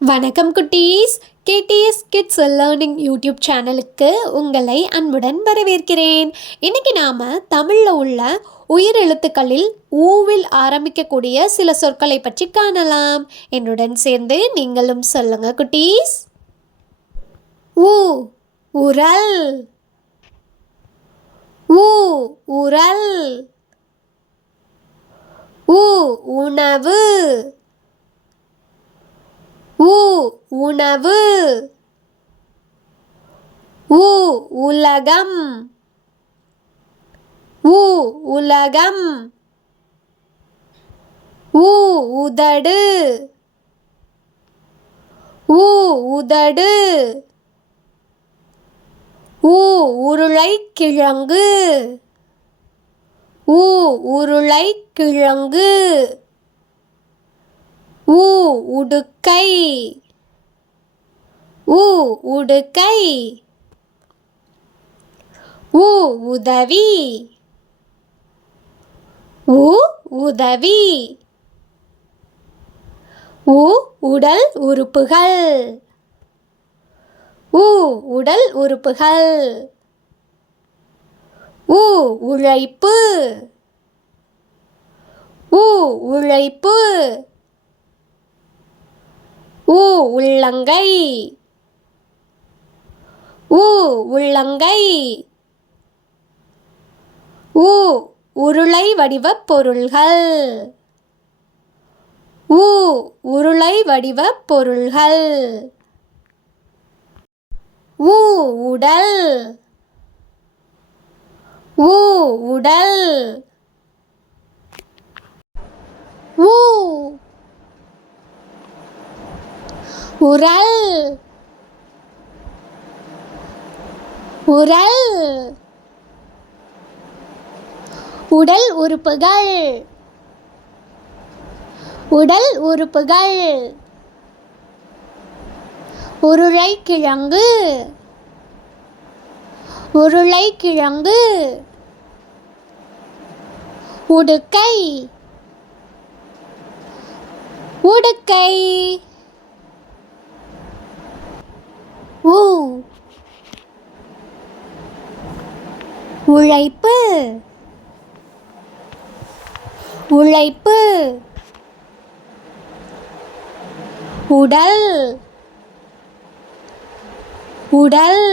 வணக்கம் குட்டீஸ். KDS kids learning YouTube சேனலுக்கு உங்களை அன்புடன் வரவேற்கிறேன். இன்னைக்கு நாம தமிழில் உள்ள உயிரெழுத்துக்களில் ஊவில் ஆரம்பிக்கக்கூடிய சில சொற்களை பற்றி காணலாம். என்னுடன் சேர்ந்து நீங்களும் சொல்லுங்க குட்டீஸ். ஊ உரல், ஊ உரல். ஊ உணவு, ஊ உணவு. ஊ உலகம், ஊ உலகம். ஊ உதடு, ஊ உதடு. ஊ உருளைக்கிழங்கு, ஊ உருளைக்கிழங்கு. ஊ உடுக்கை, ஊ உடுக்கை. ஊ உதவி, ஊ உதவி. ஊ உடல் உறுப்புகள், ஊ உடல் உறுப்புகள். ஊ உழைப்பு, ஊ உழைப்பு. ஊ உள்ளங்கை, ஊ உள்ளங்கை. ஊ உருளை வடிவப் பொருள்கள், ஊ உருளை வடிவப் பொருள்கள். ஊ உடல், ஊ உடல். ஊ உரல், உரல். உடல் உறுப்புகள், உடல் உறுப்புகள். உருளைக்கிழங்கு, உருளைக்கிழங்கு. உடுக்கை, உடுக்கை. ஊ உழைப்பு, உழைப்பு. உடல், உடல்.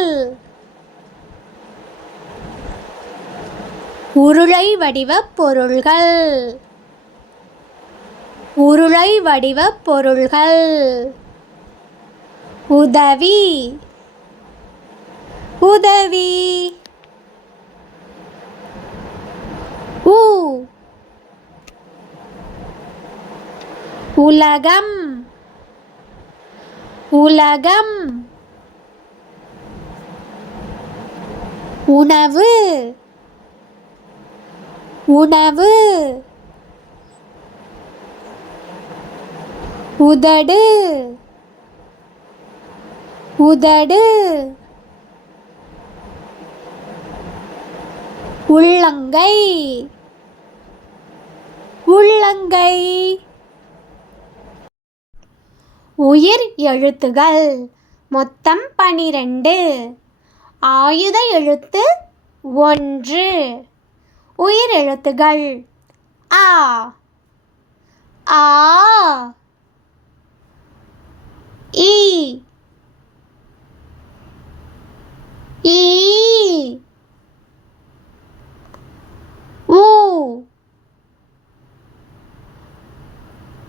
உருளை வடிவப் பொருள்கள், உருளை வடிவப் பொருள்கள். உதவி, உதவி. ஊ உலகம், உலகம். உணவு, உணவு. உதடு, உதடு. உள்ளங்கை, உள்ளங்கை. உயிர் எழுத்துகள் மொத்தம் 12. ஆயுத எழுத்து 1. உயிர் எழுத்துகள் ஆ, ஆ. ஈ, ஈ. ஊ,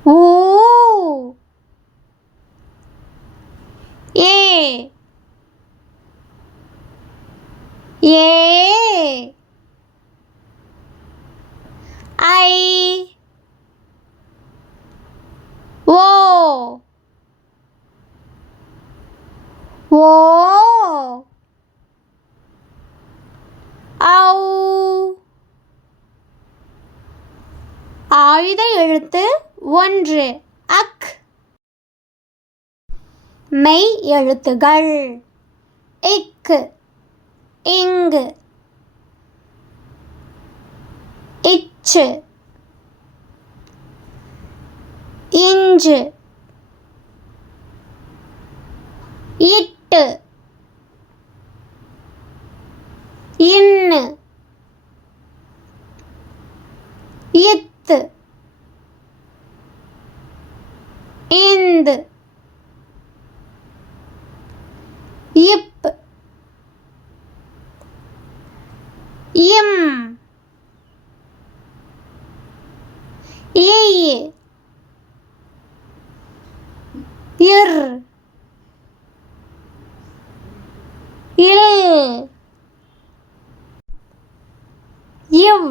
ஊ. ஏ, ஏ. ஐ, ஓ, ஓ. ஔ. ஆயுத எழுத்து 1 அக். மெய் எழுத்துகள் இக்கு, இங்கு, இச்சு, இஞ்சு, இட்டு இன்னு இத்து இந்து இப் இம் இய் இர் இல் இவ்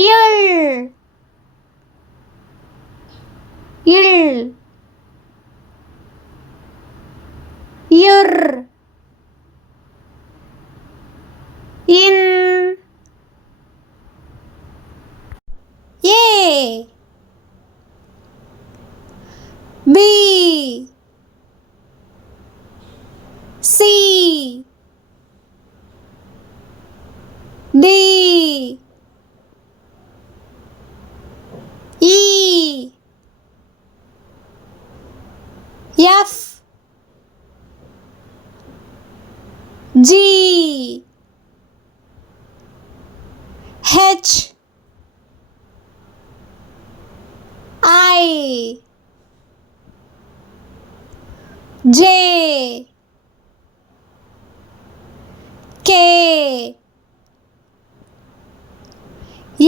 இள் இல் இர் இன் A B C D E F G H I J K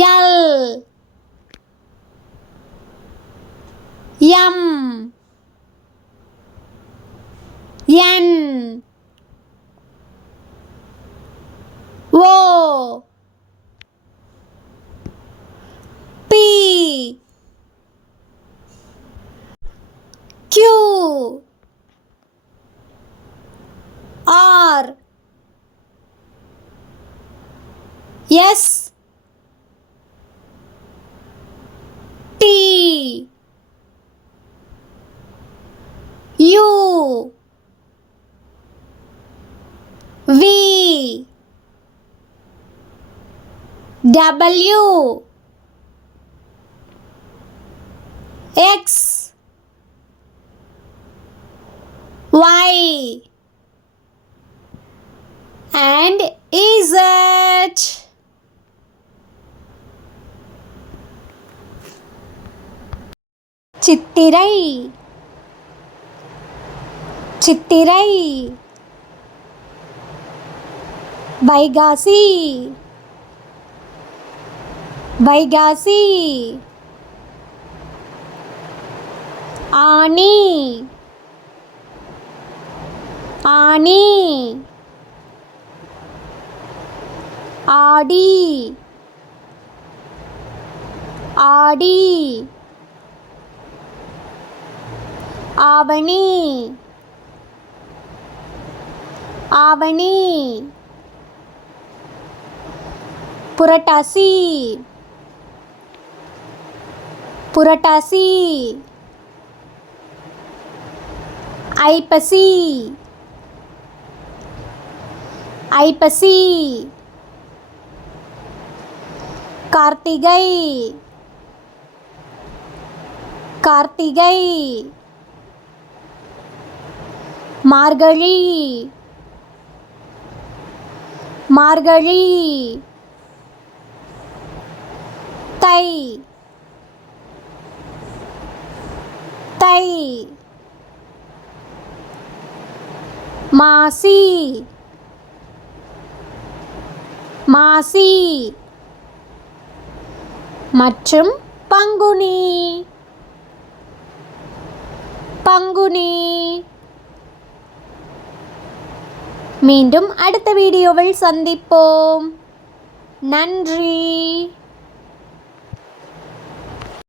L M N O P Q R S T U V W X Y and Z. சித்திரை சித்திரை வைகாசி வைகாசி ஆனி ஆனி ஆடி ஆடி ஆவணி ஆவணி புரட்டாசி புரட்டாசி ஐப்பசி ஐப்பசி கார்த்திகை கார்த்திகை மார்கழி மார்கழி தை தை மாசி மாசி மற்றும் பங்குனி பங்குனி. மீண்டும் அடுத்த வீடியோவில் சந்திப்போம். நன்றி.